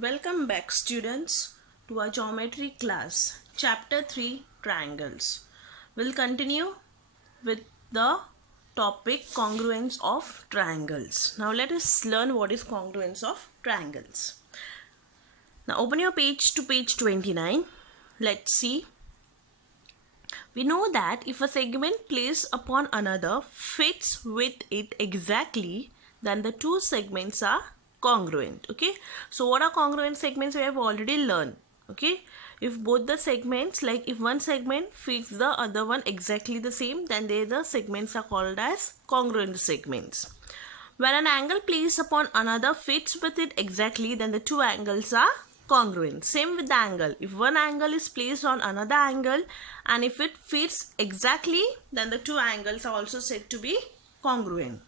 Welcome back students to our geometry class, chapter 3 triangles. We'll continue with the topic congruence of triangles. Now let us learn what is congruence of triangles. Now open your page to page 29. Let's see. We know that if a segment placed upon another fits with it exactly, then the two segments are congruent. Okay, so what are congruent segments? We have already learned. Okay, if both the segments, like if one segment fits the other one exactly the same, then the segments are called as congruent segments. When an angle placed upon another fits with it exactly, then the two angles are congruent. Same with the angle. If one angle is placed on another angle and if it fits exactly, then the two angles are also said to be congruent.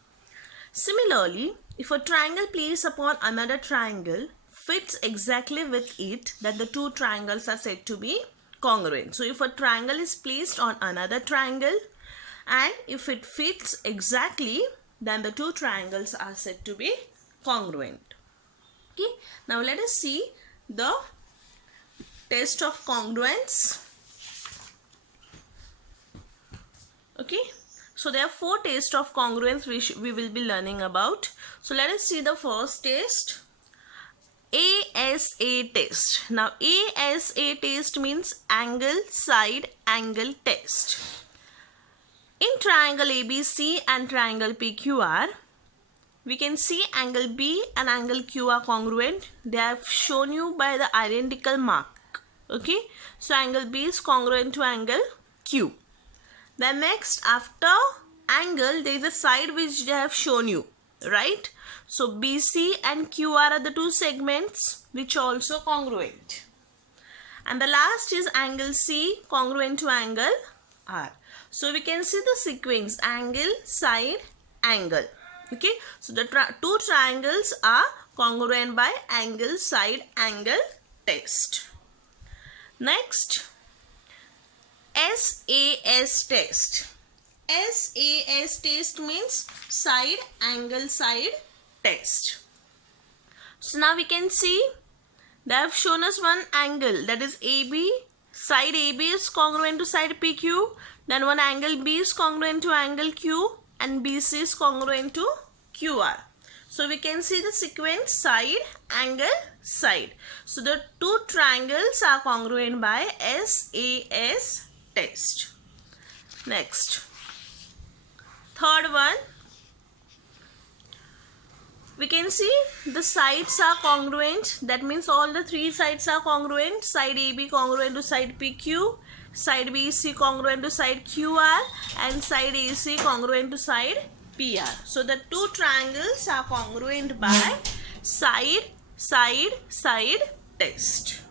Similarly, if a triangle placed upon another triangle fits exactly with it, then the two triangles are said to be congruent. So if a triangle is placed on another triangle and if it fits exactly, then the two triangles are said to be congruent. Okay, now let us see the test of congruence. Okay, so there are four tests of congruence we will be learning about. So let us see the first test, ASA test. Now ASA test means angle side angle test. In triangle ABC and triangle PQR, we can see angle B and angle Q are congruent. They have shown you by the identical mark. Okay, so angle B is congruent to angle Q. Then next, after angle, there is a side which they have shown you, right? So BC and QR are the two segments which are also congruent. And the last is angle C congruent to angle R. So we can see the sequence angle, side, angle. Okay, so the two triangles are congruent by angle, side, angle test. Next, SAS test. SAS test means side angle side test. So now we can see they have shown us one angle, that is AB. Side AB is congruent to side PQ. Then one angle B is congruent to angle Q and BC is congruent to QR. So we can see the sequence side angle side. So the two triangles are congruent by SAS test. Next, third one, we can see the sides are congruent. That means all the three sides are congruent. Side AB congruent to side PQ, side BC congruent to side QR, and side AC congruent to side PR. So the two triangles are congruent by side test.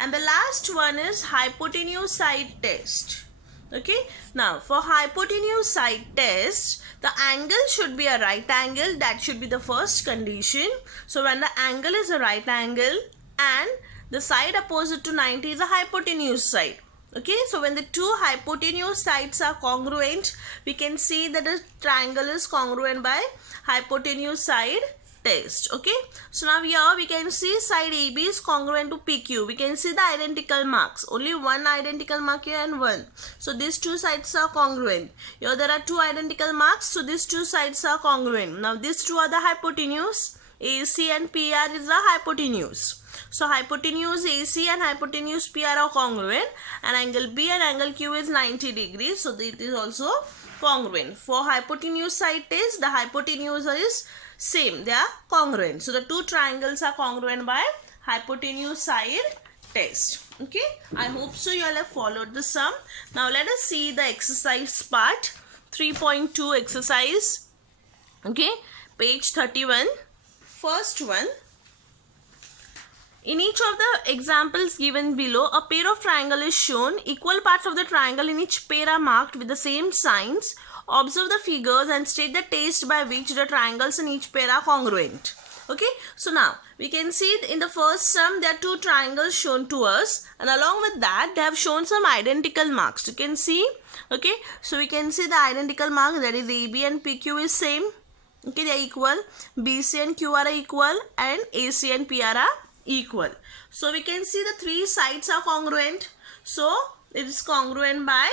And the last one is hypotenuse side test. Okay, now for hypotenuse side test, the angle should be a right angle. That should be the first condition. So when the angle is a right angle and the side opposite to 90 is a hypotenuse side. Okay, so when the two hypotenuse sides are congruent, we can see that the triangle is congruent by hypotenuse side test. Okay, so now here we can see side AB is congruent to PQ. We can see the identical marks, only one identical mark here and one. So these two sides are congruent. Here there are two identical marks, so these two sides are congruent. Now these two are the hypotenuse. AC and PR is the hypotenuse. So hypotenuse AC and hypotenuse PR are congruent, and angle B and angle Q is 90 degrees. So it is also congruent. For hypotenuse side test, the hypotenuse is same, they are congruent. So the two triangles are congruent by hypotenuse side test. Okay, I hope so you all have followed the sum. Now let us see the exercise part, 3.2 exercise. Okay, page 31. First one, in each of the examples given below, a pair of triangle is shown. Equal parts of the triangle in each pair are marked with the same signs. Observe the figures and state the test by which the triangles in each pair are congruent. Okay, so now we can see in the first sum there are two triangles shown to us, and along with that they have shown some identical marks. You can see, okay, so we can see the identical marks, that is AB and PQ is same. Okay, they are equal. BC and QR are equal, and AC and PR are equal. So we can see the three sides are congruent. So it is congruent by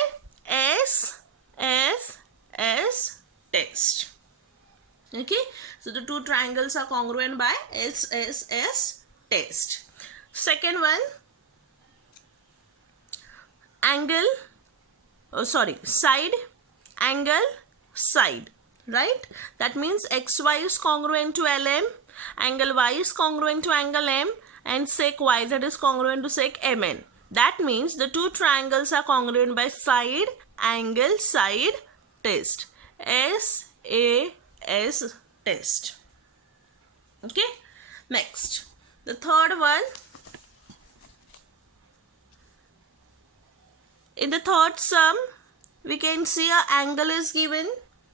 S, S, S test. Okay, so the two triangles are congruent by S, S, S test. Second one, angle, side, angle, side, right? That means XY is congruent to LM, angle Y is congruent to angle M, and sec YZ is congruent to sec MN. That means the two triangles are congruent by side, angle, side test. SAS test. Okay, next, the third one. In the third sum, we can see an angle is given,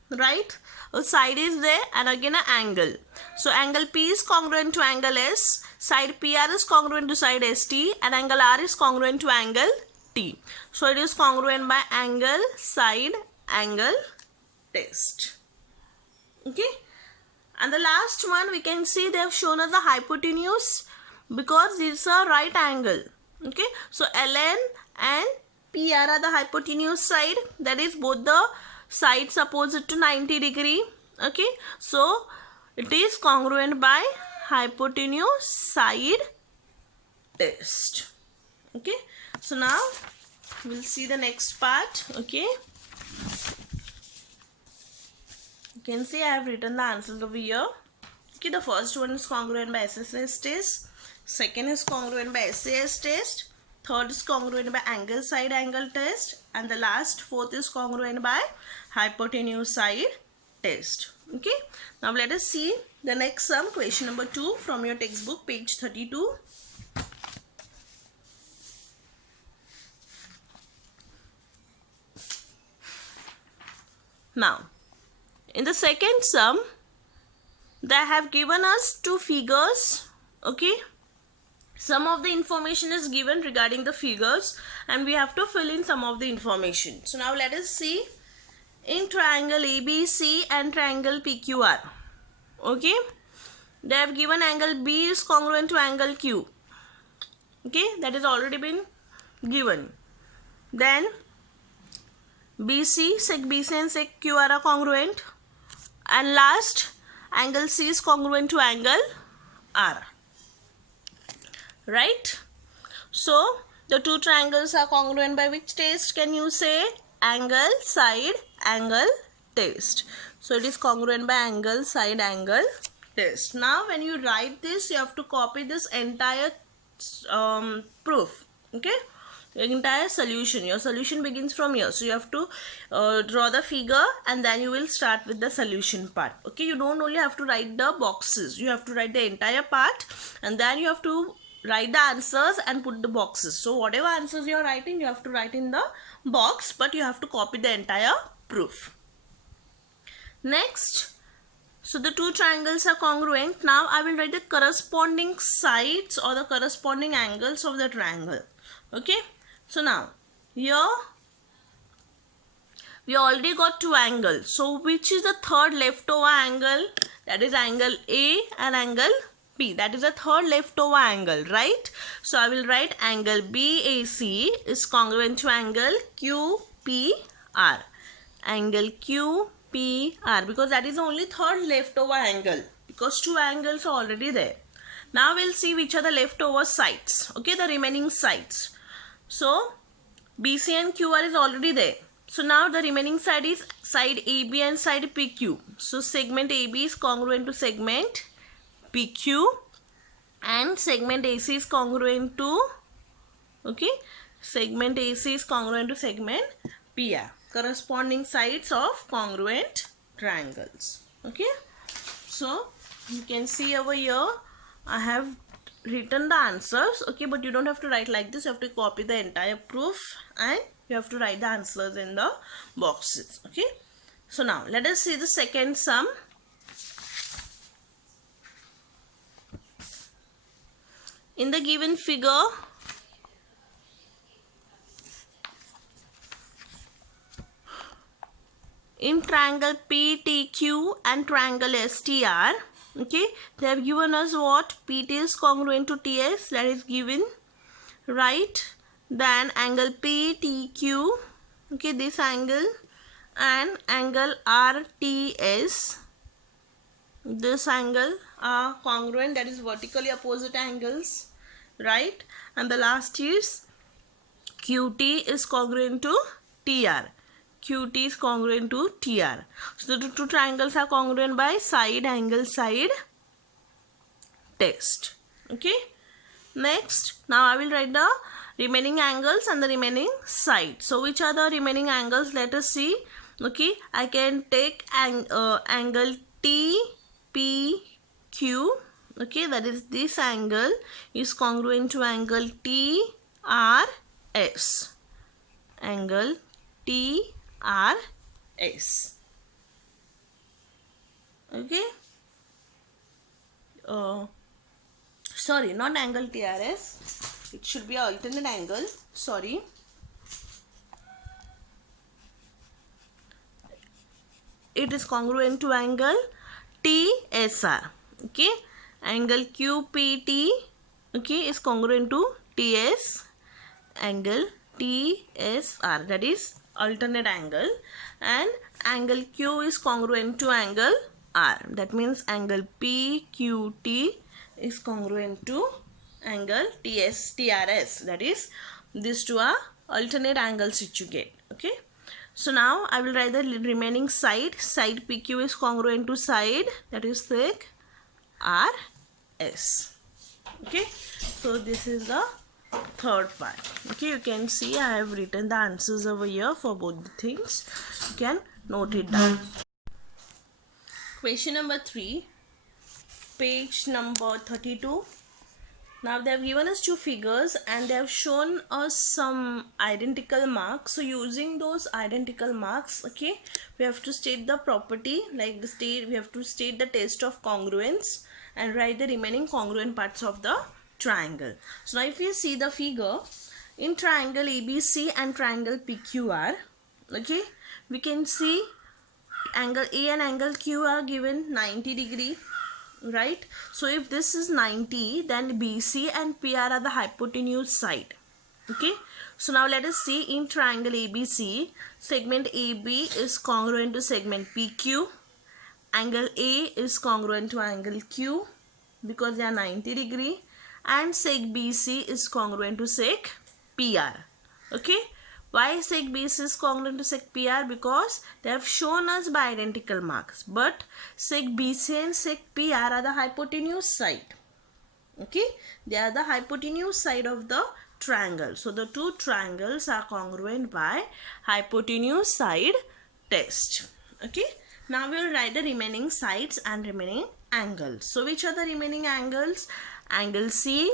right? A side is there and again an angle. So angle P is congruent to angle S, side PR is congruent to side ST, and angle R is congruent to angle T. So it is congruent by angle, side, angle test. Okay. And the last one, we can see they have shown us the hypotenuse because it's a right angle. Okay. So LN and PR are the hypotenuse side, that is both the sides opposite to 90 degree. Okay, so it is congruent by hypotenuse side test. Okay, so now we'll see the next part. Okay, you can see I have written the answers over here. Okay, the first one is congruent by SSS test, second is congruent by SAS test, third is congruent by angle side angle test, and the last fourth is congruent by hypotenuse side test. Okay, now let us see the next sum, question number 2 from your textbook, page 32. Now, in the second sum, they have given us two figures. Okay, some of the information is given regarding the figures and we have to fill in some of the information. So now let us see in triangle ABC and triangle PQR. Okay, they have given angle B is congruent to angle Q. Okay, that has already been given. Then BC, sec BC and sec QR are congruent. And last, angle C is congruent to angle R. Right? So, the two triangles are congruent by which test can you say? Angle, side, angle test. So, it is congruent by angle, side, angle test. Now, when you write this, you have to copy this entire proof. Okay? The entire solution. Your solution begins from here. So, you have to draw the figure and then you will start with the solution part. Okay? You don't only have to write the boxes. You have to write the entire part and then you have to write the answers and put the boxes. So whatever answers you are writing, you have to write in the box, but you have to copy the entire proof. Next, so the two triangles are congruent. Now I will write the corresponding sides or the corresponding angles of the triangle. Okay, so now here we already got two angles. So which is the third leftover angle? That is angle A and angle P. That is a third leftover angle, right? So I will write angle BAC is congruent to angle QPR. Angle QPR, because that is the only third leftover angle, because two angles are already there. Now we'll see which are the leftover sides. Okay, the remaining sides. So BC and QR is already there. So now the remaining side is side AB and side PQ. So segment AB is congruent to segment PQ and segment AC is congruent to, okay, segment AC is congruent to segment PR. Corresponding sides of congruent triangles. Okay, so you can see over here I have written the answers. Okay, but you don't have to write like this. You have to copy the entire proof and you have to write the answers in the boxes. Okay, so now let us see the second sum. In the given figure, in triangle PTQ and triangle STR, Okay, they have given us what? PT is congruent to TS, that is given, right? Then angle PTQ, okay, this angle, and angle RTS, this angle are congruent, that is vertically opposite angles, right? And the last is QT is congruent to TR. QT is congruent to TR. So the two triangles are congruent by side angle side test. Okay. Next, now I will write the remaining angles and the remaining sides. So which are the remaining angles? Let us see. Okay, I can take angle TPQ. Okay, that is this angle is congruent to angle TRS. Angle TRS. Okay. Sorry, not angle TRS. It should be an alternate angle. Sorry. It is congruent to angle TSR. Okay. Angle QPT, okay, is congruent to TS. Angle TSR, that is alternate angle. And angle Q is congruent to angle R. That means angle PQT is congruent to angle TRS. That is, these two are alternate angles which you get. Okay. So now I will write the remaining side. Side PQ is congruent to side, that is sec RS. Okay. So this is the third part. Okay. You can see I have written the answers over here for both the things. You can note it down. Question number 3, page number 32. Now they have given us two figures and they have shown us some identical marks. So using those identical marks, okay, we have to state the property, like we have to state the test of congruence and write the remaining congruent parts of the triangle. So now if you see the figure, in triangle ABC and triangle PQR, okay, we can see angle A and angle Q are given 90 degree, right? So if this is 90, then BC and PR are the hypotenuse side. Okay, so now let us see in triangle ABC, segment AB is congruent to segment PQ. Angle A is congruent to angle Q because they are 90 degree, and sec BC is congruent to sec PR. Okay, why sec BC is congruent to sec PR? Because they have shown us by identical marks, but sec BC and sec PR are the hypotenuse side. Okay, they are the hypotenuse side of the triangle. So the two triangles are congruent by hypotenuse side test. Okay, now we will write the remaining sides and remaining angles. So which are the remaining angles? Angle C,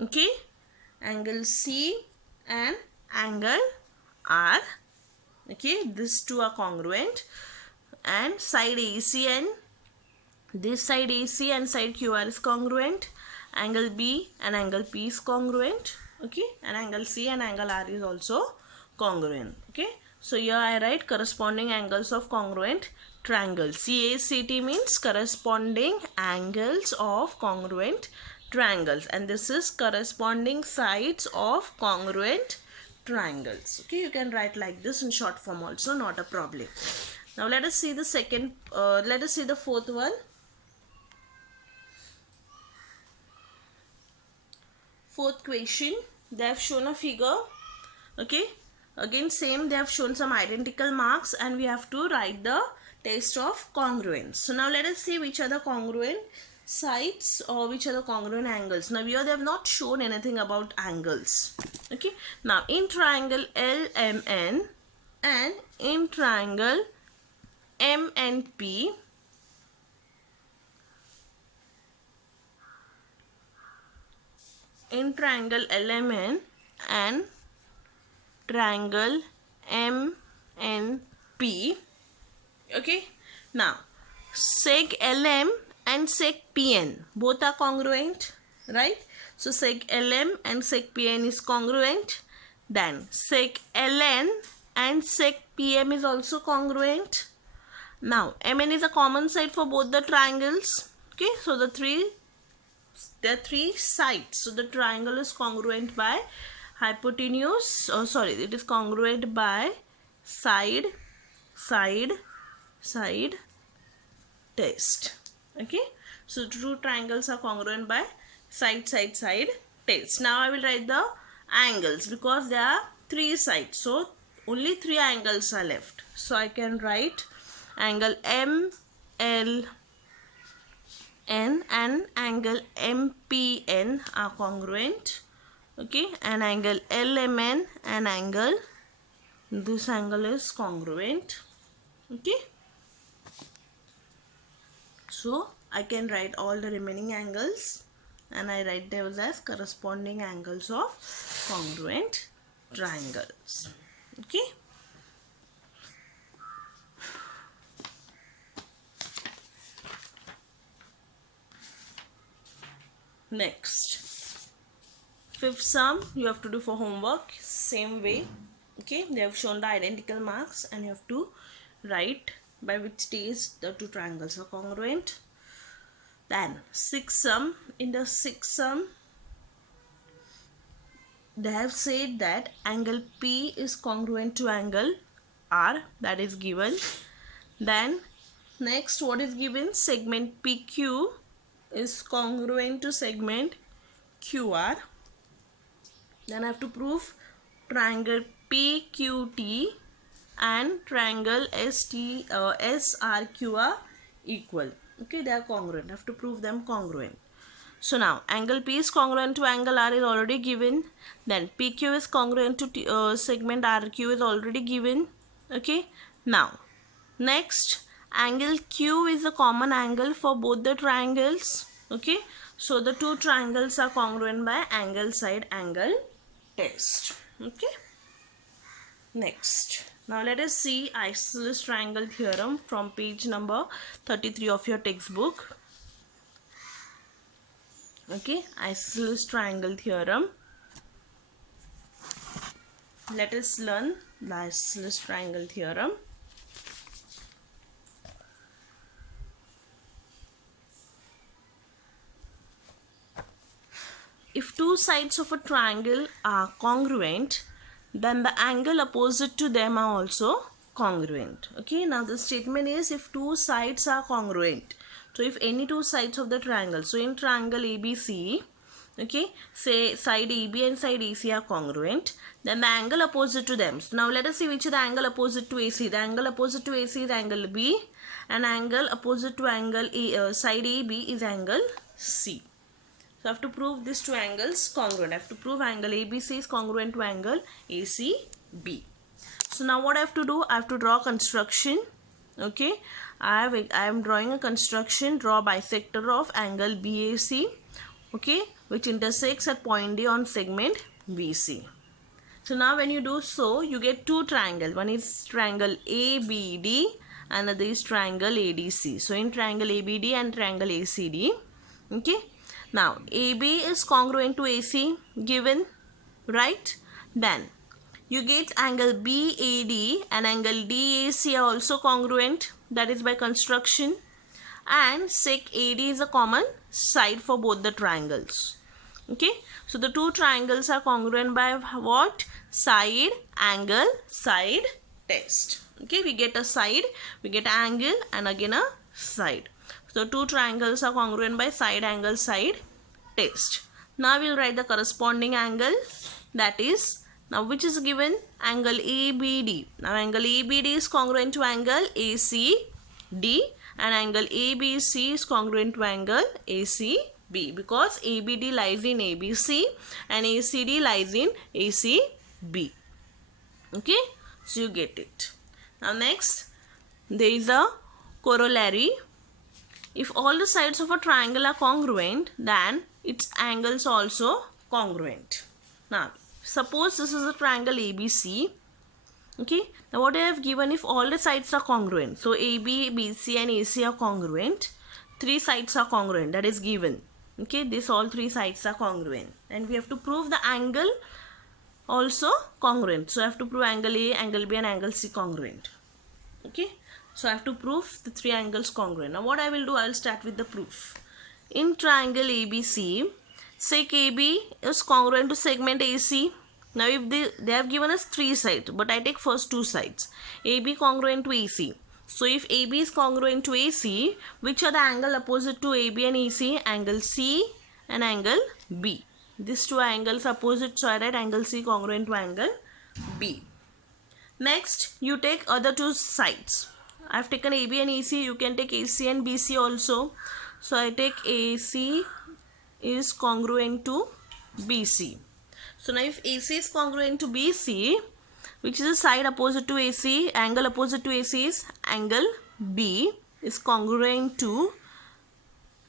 okay, angle C and angle R. Okay, these two are congruent, and side AC and this side AC and side QR is congruent. Angle B and angle P is congruent. Okay, and angle C and angle R is also congruent. Okay, so here I write corresponding angles of congruent triangles. CACT means corresponding angles of congruent triangles, and this is corresponding sides of congruent triangles. Okay, you can write like this in short form also, not a problem. Now let us see the fourth one. Fourth question, they have shown a figure. Okay, again same, they have shown some identical marks and we have to write the test of congruence. So now let us see which are the congruent sides or which are the congruent angles. Now here they have not shown anything about angles. Okay, now in triangle LMN and in triangle MNP, in triangle LMN and triangle MNP, okay, now sec LM and sec PN both are congruent, right? So sec LM and sec PN is congruent. Then sec LN and sec PM is also congruent. Now MN is a common side for both the triangles. Okay, so there are three sides. So the triangle is congruent by hypotenuse. Oh, sorry, it is congruent by side, side, side, test. Okay, so two triangles are congruent by side, side, side, test. Now I will write the angles because there are three sides. So only three angles are left. So I can write angle MLN and angle MPN are congruent. Okay, and angle LMN and angle, this angle is congruent. Okay, so I can write all the remaining angles and I write them as corresponding angles of congruent triangles. Okay. Next, fifth sum you have to do for homework, same way. Okay, they have shown the identical marks and you have to write by which stage the two triangles are congruent. Then sixth sum, in the sixth sum they have said that angle P is congruent to angle R, that is given. Then next, what is given? Segment PQ is congruent to segment QR. Then I have to prove triangle PQT and triangle SRQ are equal. Okay, they are congruent. I have to prove them congruent. So now angle P is congruent to angle R is already given. Then PQ is congruent to segment RQ is already given. Okay, now next, angle Q is a common angle for both the triangles. Okay, so the two triangles are congruent by angle side angle test. Okay, next, now let us see isosceles triangle theorem from page number 33 of your textbook. Okay, isosceles triangle theorem. Let us learn the isosceles triangle theorem. If two sides of a triangle are congruent, then the angle opposite to them are also congruent. Okay, now the statement is if two sides are congruent. So if any two sides of the triangle, so in triangle ABC, okay, say side AB and side AC are congruent, then the angle opposite to them. So now let us see which is the angle opposite to AC. The angle opposite to AC is angle B, and angle opposite to angle side AB is angle C. So I have to prove these two angles congruent. I have to prove angle ABC is congruent to angle ACB. So now what I have to do? I have to draw construction. Okay, I am drawing a construction. Draw bisector of angle BAC. Okay, which intersects at point D on segment BC. So now when you do so, you get two triangles. One is triangle ABD and another is triangle ADC. So in triangle ABD and triangle ACD, okay. Now AB is congruent to AC given, right? Then you get angle BAD and angle DAC are also congruent, that is by construction, and sec AD is a common side for both the triangles. Okay, so the two triangles are congruent by what? Side, angle, side test. Okay, we get a side, we get angle, and again a side. So two triangles are congruent by side, angle, side test. Now we will write the corresponding angle, that is, now which is given? Angle ABD. Now angle ABD is congruent to angle ACD and angle ABC is congruent to angle ACB because ABD lies in ABC and ACD lies in ACB. Okay, so you get it. Now next, there is a corollary. If all the sides of a triangle are congruent, then its angles also congruent. Now suppose this is a triangle ABC. Okay, now what I have given, if all the sides are congruent, so AB, BC and AC are congruent, three sides are congruent, that is given. Okay, this all three sides are congruent and we have to prove the angle also congruent. So I have to prove angle A, angle B and angle C congruent. Okay, so I have to prove the three angles congruent. Now what I will do, I will start with the proof. in triangle ABC, sec AB is congruent to segment AC. Now if they have given us three sides, but I take first two sides. AB congruent to AC. So if AB is congruent to AC, which are the angle opposite to AB and AC? Angle C and angle B. These two angles opposite, so I write angle C congruent to angle B. Next, you take other two sides. I have taken AB and AC. You can take AC and BC also. So I take AC is congruent to BC. So now if AC is congruent to BC, which is the side opposite to AC, angle opposite to AC is angle B is congruent to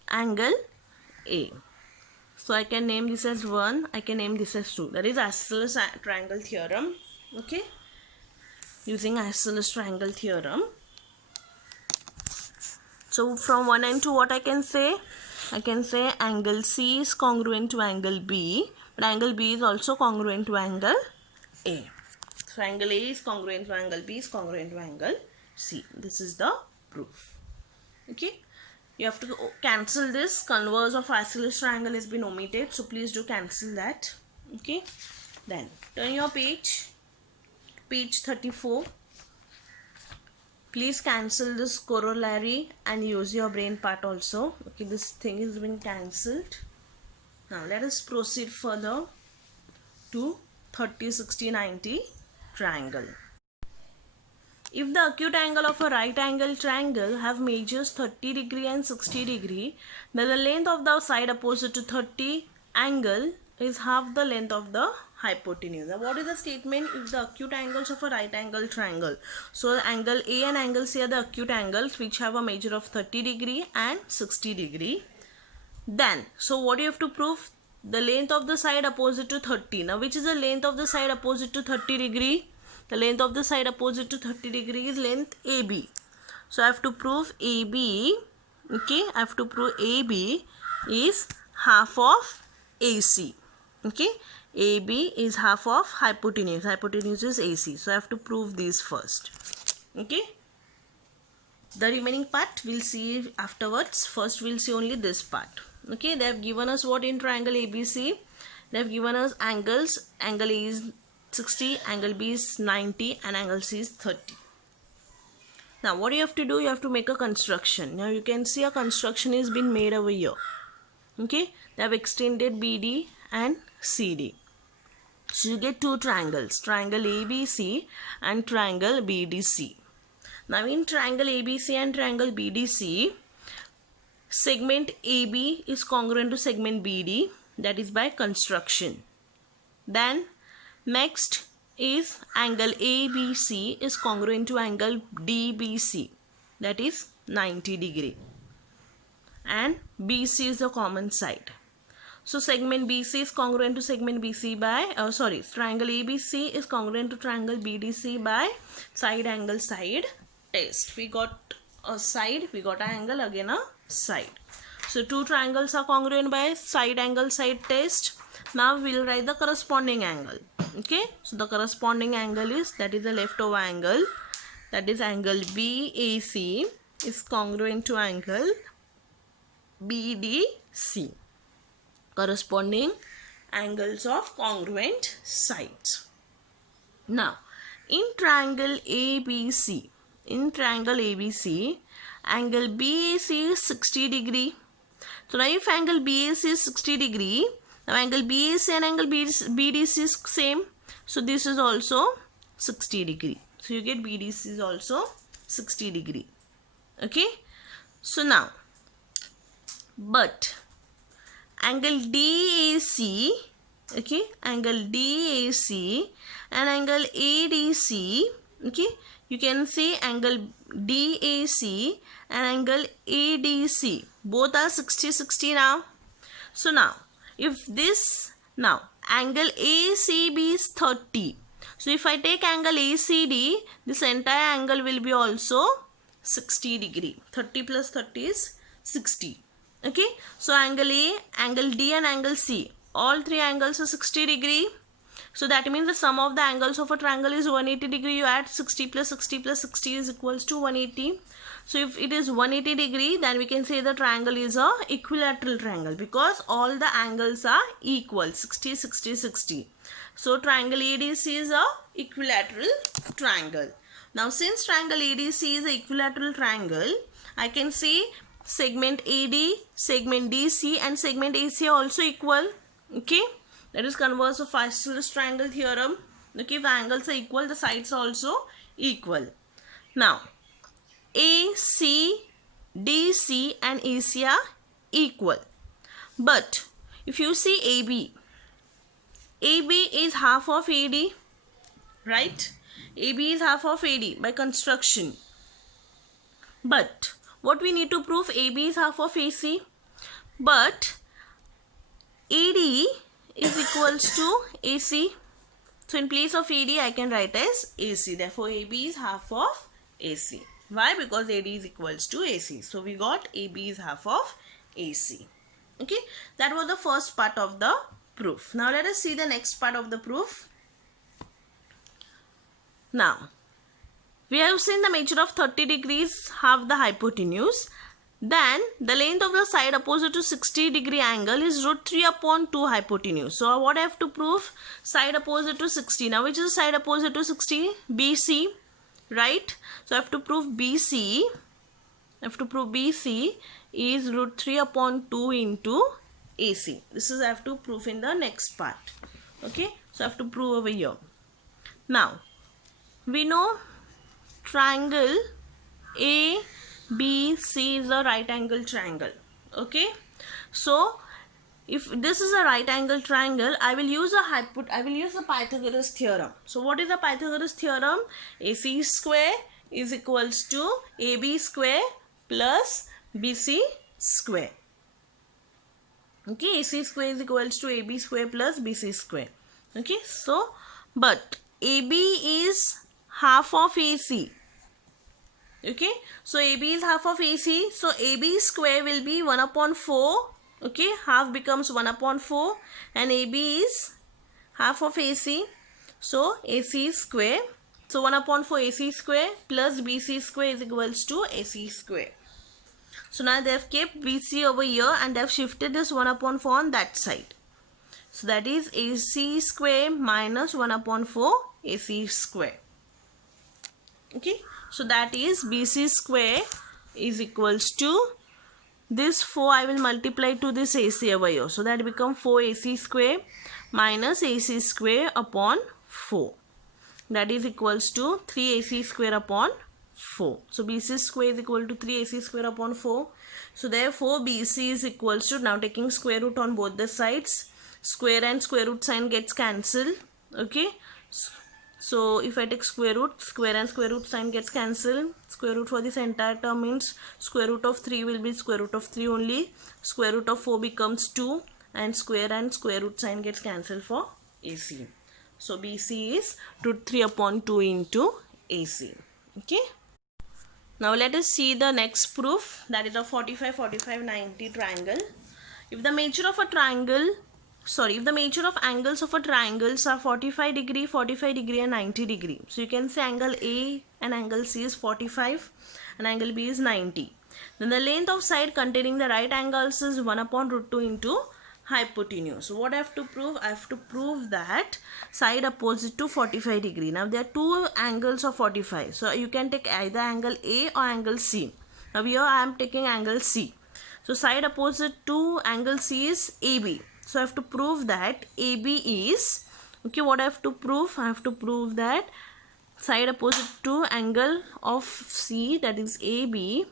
angle A. So I can name this as 1, I can name this as 2. That is isosceles triangle theorem. Okay, using isosceles triangle theorem. So from 1 and 2, what I can say? I can say angle C is congruent to angle B, but angle B is also congruent to angle A. So angle A is congruent to angle B is congruent to angle C. This is the proof. Okay. You have to cancel this. Converse of isosceles triangle has been omitted. So please do cancel that. Okay. Then turn your page. Page 34. Please cancel this corollary and use your brain part also. Okay. This thing has been cancelled. Now let us proceed further to 30, 60, 90 triangle. If the acute angle of a right angle triangle have measures 30 degree and 60 degree, then the length of the side opposite to 30 angle is half the length of the hypotenuse. Now what is the statement? If the acute angles of a right angle triangle, so angle A and angle C are the acute angles which have a measure of 30 degree and 60 degree. Then, so what you have to prove? The length of the side opposite to 30. Now which is the length of the side opposite to 30 degree? The length of the side opposite to 30 degree is length AB. So I have to prove AB. Okay, I have to prove AB is half of AC. Okay, AB is half of hypotenuse. Hypotenuse is AC. So I have to prove these first. Okay, the remaining part we'll see afterwards. First we'll see only this part. Okay, they have given us what in triangle ABC? They have given us angles. Angle A is 60, angle B is 90 and angle C is 30. Now what you have to do? You have to make a construction. Now you can see a construction is been made over here. Okay, they have extended BD and CD. So you get two triangles, triangle ABC and triangle BDC. Now in triangle ABC and triangle BDC, segment AB is congruent to segment BD, that is by construction. Then next is angle ABC is congruent to angle DBC, that is 90 degree, and BC is the common side. So segment BC is congruent to segment BC by triangle ABC is congruent to triangle BDC by side angle side test. We got a side, we got an angle, again a side. So two triangles are congruent by side angle side test. Now we will write the corresponding angle. Okay, so the corresponding angle is, that is the leftover angle, that is angle BAC is congruent to angle BDC. Corresponding angles of congruent sides. Now in triangle ABC, angle BAC is 60 degree. So now if angle BAC is 60 degree, now angle BAC and angle BDC is same. So this is also 60 degree. So you get BDC is also 60 degree. Okay. So now, but angle DAC, okay, angle DAC and angle ADC, okay, you can see angle DAC and angle ADC, both are 60-60 now. So now, if this, now angle ACB is 30. So if I take angle ACD, this entire angle will be also 60 degree. 30 plus 30 is 60. Okay, so angle A, angle D and angle C, all three angles are 60 degree. So that means the sum of the angles of a triangle is 180 degree. You add 60 plus 60 plus 60 is equals to 180. So if it is 180 degree, then we can say the triangle is a equilateral triangle because all the angles are equal, 60, 60, 60. So triangle ADC is a equilateral triangle. Now since triangle ADC is a equilateral triangle, I can say segment AD, segment DC and segment AC are also equal. Okay, that is converse of isosceles triangle theorem. Okay, if the angles are equal, the sides are also equal. Now AC, DC and AC are equal. But if you see AB is half of AD, right? AB is half of AD by construction. But what we need to prove? AB is half of AC. But AD is equals to AC. So in place of AD, I can write as AC. Therefore, AB is half of AC. Why? Because AD is equals to AC. So we got AB is half of AC. Okay, that was the first part of the proof. Now let us see the next part of the proof. Now, we have seen the measure of 30 degrees, half the hypotenuse. Then the length of the side opposite to 60 degree angle is root 3 upon 2 hypotenuse. So what I have to prove? Side opposite to 60. Now which is the side opposite to 60? BC, right? So I have to prove BC. I have to prove BC is root 3 upon 2 into AC. This is I have to prove in the next part. Okay, so I have to prove over here. Now we know triangle ABC is a right angle triangle. Okay, so if this is a right angle triangle, I will use the Pythagoras theorem. So what is the Pythagoras theorem? AC square is equals to AB square plus BC square. Okay, AC square is equals to AB square plus BC square. Okay, so but AB is half of AC. Okay, so AB is half of AC. So AB square will be 1 upon 4. Okay, half becomes 1 upon 4 and AB is half of AC. So AC square. So 1 upon 4 AC square plus BC square is equals to AC square. So now they have kept BC over here and they have shifted this 1 upon 4 on that side. So that is AC square minus 1 upon 4 AC square. Okay, so that is BC square is equals to this 4 I will multiply to this AC over here. So that become 4 AC square minus AC square upon 4. That is equals to 3 AC square upon 4. So BC square is equal to 3 AC square upon 4. So therefore BC is equals to, now taking square root on both the sides, square and square root sign gets cancelled. Okay, so if I take square root, square and square root sign gets cancelled. Square root for this entire term means square root of 3 will be square root of 3 only. Square root of 4 becomes 2 and square root sign gets cancelled for AC. So BC is root 3 upon 2 into AC. Okay. Now let us see the next proof, that is a 45, 45, 90 triangle. If the measure of angles of a triangles are 45 degree, 45 degree and 90 degree. So you can say angle A and angle C is 45 and angle B is 90. Then the length of side containing the right angles is 1 upon root 2 into hypotenuse. So what I have to prove? I have to prove that side opposite to 45 degree. Now there are two angles of 45. So you can take either angle A or angle C. Now here I am taking angle C. So side opposite to angle C is AB. So I have to prove that AB is, okay, what I have to prove? I have to prove that side opposite to angle of C, that is AB,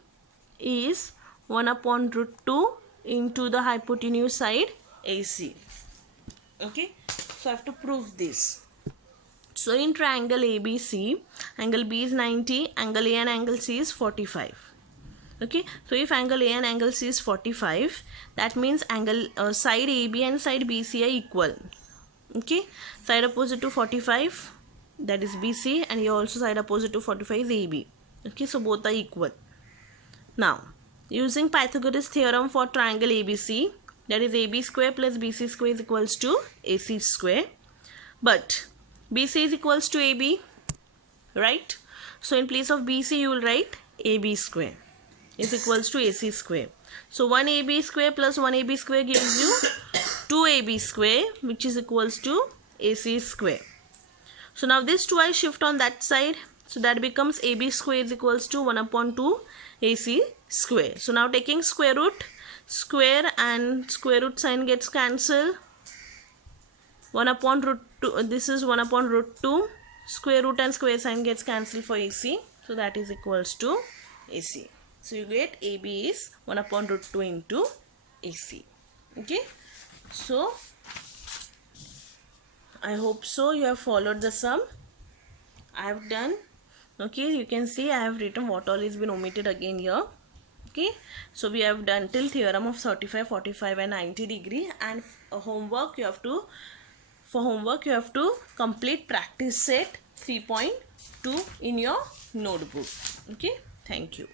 is 1 upon root 2 into the hypotenuse side AC. Okay, so I have to prove this. So in triangle ABC, angle B is 90, angle A and angle C is 45. Okay, so if angle A and angle C is 45, that means angle side AB and side BC are equal. Okay, side opposite to 45, that is BC, and here also side opposite to 45 is AB. Okay, so both are equal. Now using Pythagoras theorem for triangle ABC, that is AB square plus BC square is equals to AC square, but BC is equals to AB, right? So in place of BC you will write AB square is equals to AC square. So 1AB square plus 1AB square gives you 2AB square, which is equals to AC square. So now this 2 I shift on that side. So that becomes AB square is equals to 1 upon 2 AC square. So now taking square root, square and square root sign gets cancelled. 1 upon root 2, this is 1 upon root 2. Square root and square sign gets cancelled for AC. So that is equals to AC. So you get AB is 1 upon root 2 into AC. Okay. So I hope so you have followed the sum. I have done. Okay, you can see I have written what all is been omitted again here. Okay, so we have done till theorem of 35, 45 and 90 degree, and homework you have to, for homework you have to complete practice set 3.2 in your notebook. Okay, thank you.